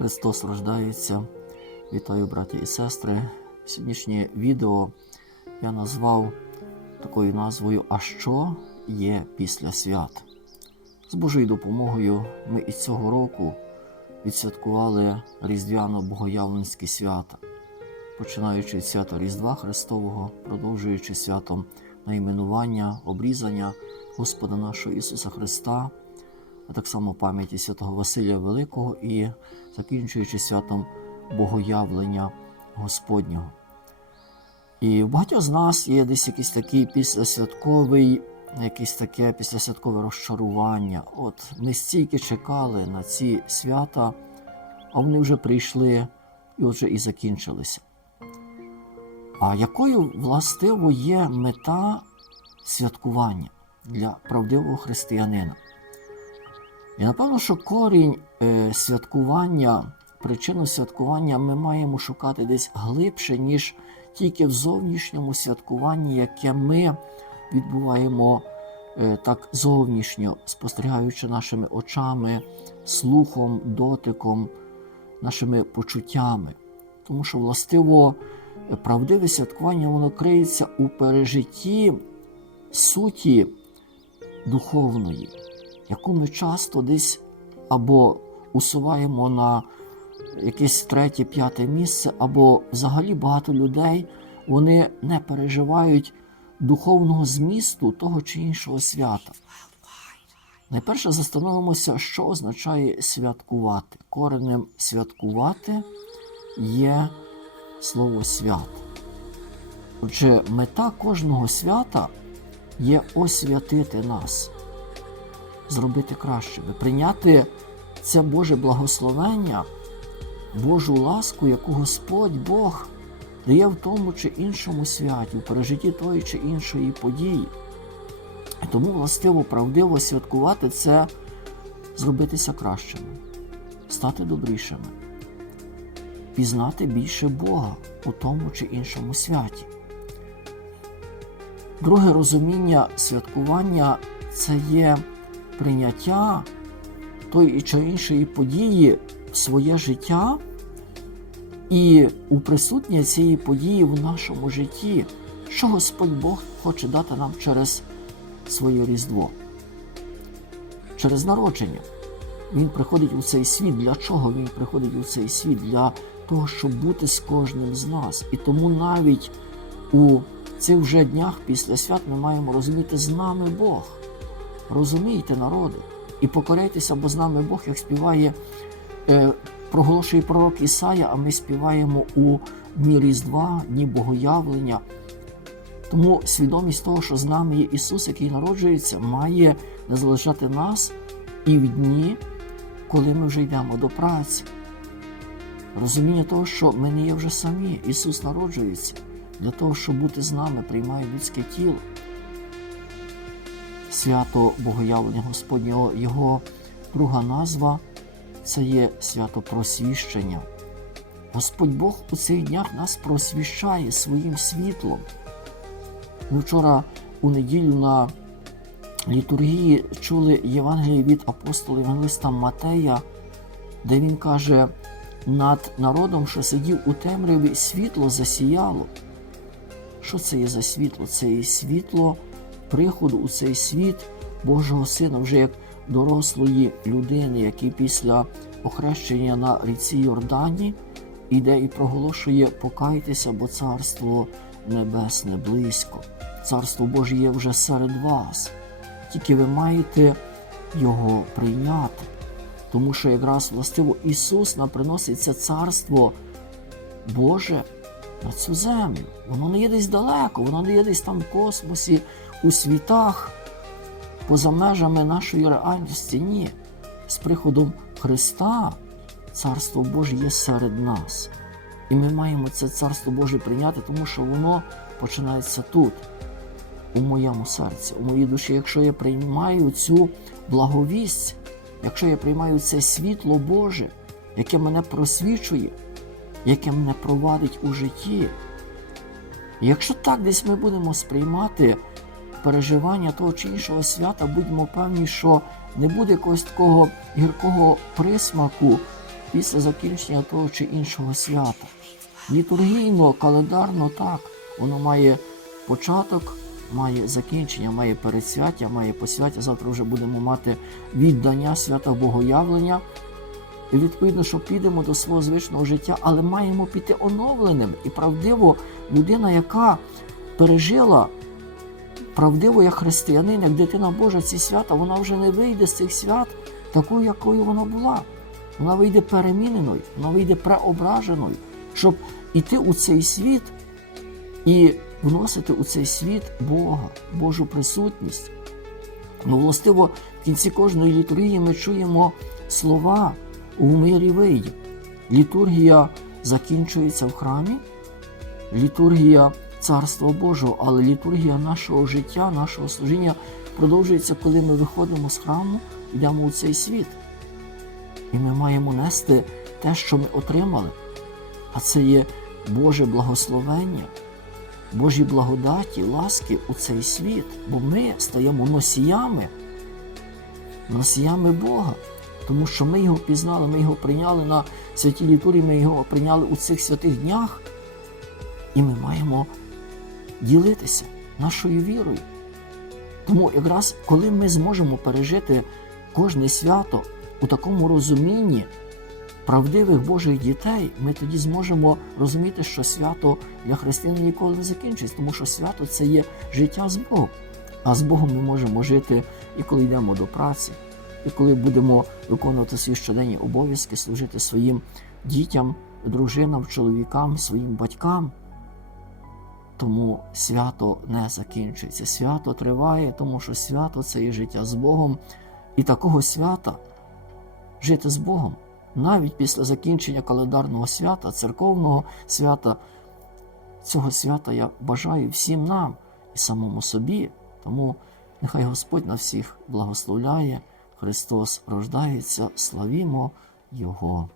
Христос рождається. Вітаю, браті і сестри. Сьогоднішнє відео я назвав такою назвою А що є після свят? З Божою допомогою ми і цього року відсвяткували Різдвяно-Богоявленські свята, починаючи від свята Різдва Христового, продовжуючи святом найменування, обрізання Господа нашого Ісуса Христа, а так само пам'яті святого Василія Великого і закінчуючи святом Богоявлення Господнього. І в багатьох з нас є десь якийсь такий післясвятковий, якесь таке післясвяткове розчарування. От ми стільки чекали на ці свята, а вони вже прийшли і отже і закінчилися. А якою властиво є мета святкування для правдивого християнина? І напевно, що корінь е, святкування, причину святкування ми маємо шукати десь глибше, ніж тільки в зовнішньому святкуванні, яке ми відбуваємо е, так зовнішньо, спостерігаючи нашими очами, слухом, дотиком, нашими почуттями. Тому що, властиво, правдиве святкування воно криється у пережитті суті духовної, яку ми часто десь або усуваємо на якесь третє, п'яте місце, або взагалі багато людей вони не переживають духовного змісту того чи іншого свята. Найперше застановимося, що означає святкувати. Коренем святкувати є слово свят. Отже, мета кожного свята є освятити нас, зробити кращими, прийняти це Боже благословення, Божу ласку, яку Господь Бог дає в тому чи іншому святі, в пережитті тої чи іншої події. І тому властиво правдиво святкувати це зробитися кращими, стати добрішими, пізнати більше Бога у тому чи іншому святі. Друге розуміння святкування це є прийняття тої чи іншої події в своє життя і уприсутнення цієї події в нашому житті, що Господь Бог хоче дати нам через своє Різдво, через народження. Він приходить у цей світ. Для чого він приходить у цей світ? Для того, щоб бути з кожним з нас. І тому навіть у цих вже днях після свят ми маємо розуміти з нами Бог. Розумійте, народи, і покоряйтеся, бо з нами Бог, як співає, е, проголошує пророк Ісая, а ми співаємо у дні Різдва, дні Богоявлення. Тому свідомість того, що з нами є Ісус, який народжується, має не залишати нас і в дні, коли ми вже йдемо до праці. Розуміння того, що ми не є вже самі, Ісус народжується для того, щоб бути з нами, приймає людське тіло. Свято Богоявлення Господнього, його друга назва це є свято просвіщення. Господь Бог у цих днях нас просвіщає своїм світлом. Ми вчора у неділю на літургії чули Євангеліє від апостола Євангелиста Матея, де він каже, над народом, що сидів у темряві, світло засіяло. Що це є за світло? Це є світло приходу у цей світ Божого Сина, вже як дорослої людини, який після охрещення на ріці Йордані іде і проголошує покайтеся, бо царство небесне близько. Царство Боже є вже серед вас. Тільки ви маєте його прийняти. Тому що якраз властиво Ісус нам приносить це царство Боже на цю землю. Воно не є десь далеко, воно не є десь там в космосі, у світах, поза межами нашої реальності. Ні. З приходом Христа Царство Боже є серед нас. І ми маємо це Царство Боже прийняти, тому що воно починається тут, у моєму серці, у моїй душі. Якщо я приймаю цю благовість, якщо я приймаю це світло Боже, яке мене просвічує, яке мене провадить у житті. Якщо так десь ми будемо сприймати переживання того чи іншого свята, будьмо певні, що не буде якогось такого гіркого присмаку після закінчення того чи іншого свята. Літургійно, календарно так, воно має початок, має закінчення, має передсвяття, має посвяття. Завтра вже будемо мати віддання свята Богоявлення. І відповідно, що підемо до свого звичного життя, але маємо піти оновленим. І правдиво людина, яка пережила правдиво як християнин, як дитина Божа, ці свята, вона вже не вийде з цих свят такою, якою вона була. Вона вийде переміненою, вона вийде преображеною, щоб іти у цей світ і вносити у цей світ Бога, Божу присутність. Ну, властиво, в кінці кожної літургії ми чуємо слова у мирі вийді. Літургія закінчується в храмі, літургія Царства Божого, але літургія нашого життя, нашого служіння продовжується, коли ми виходимо з храму, йдемо у цей світ. І ми маємо нести те, що ми отримали. А це є Боже благословення, Божі благодаті, ласки у цей світ. Бо ми стаємо носіями, носіями Бога. Тому що ми його пізнали, ми його прийняли на святій літургії, ми його прийняли у цих святих днях. І ми маємо ділитися нашою вірою. Тому якраз коли ми зможемо пережити кожне свято у такому розумінні правдивих Божих дітей, ми тоді зможемо розуміти, що свято для християн ніколи не закінчиться, тому що свято це є життя з Богом. А з Богом ми можемо жити і коли йдемо до праці, і коли будемо виконувати свої щоденні обов'язки, служити своїм дітям, дружинам, чоловікам, своїм батькам. Тому свято не закінчується. Свято триває, тому що свято це є життя з Богом. І такого свята жити з Богом навіть після закінчення календарного свята, церковного свята. Цього свята я бажаю всім нам і самому собі. Тому нехай Господь на всіх благословляє. Христос рождається, славімо Його.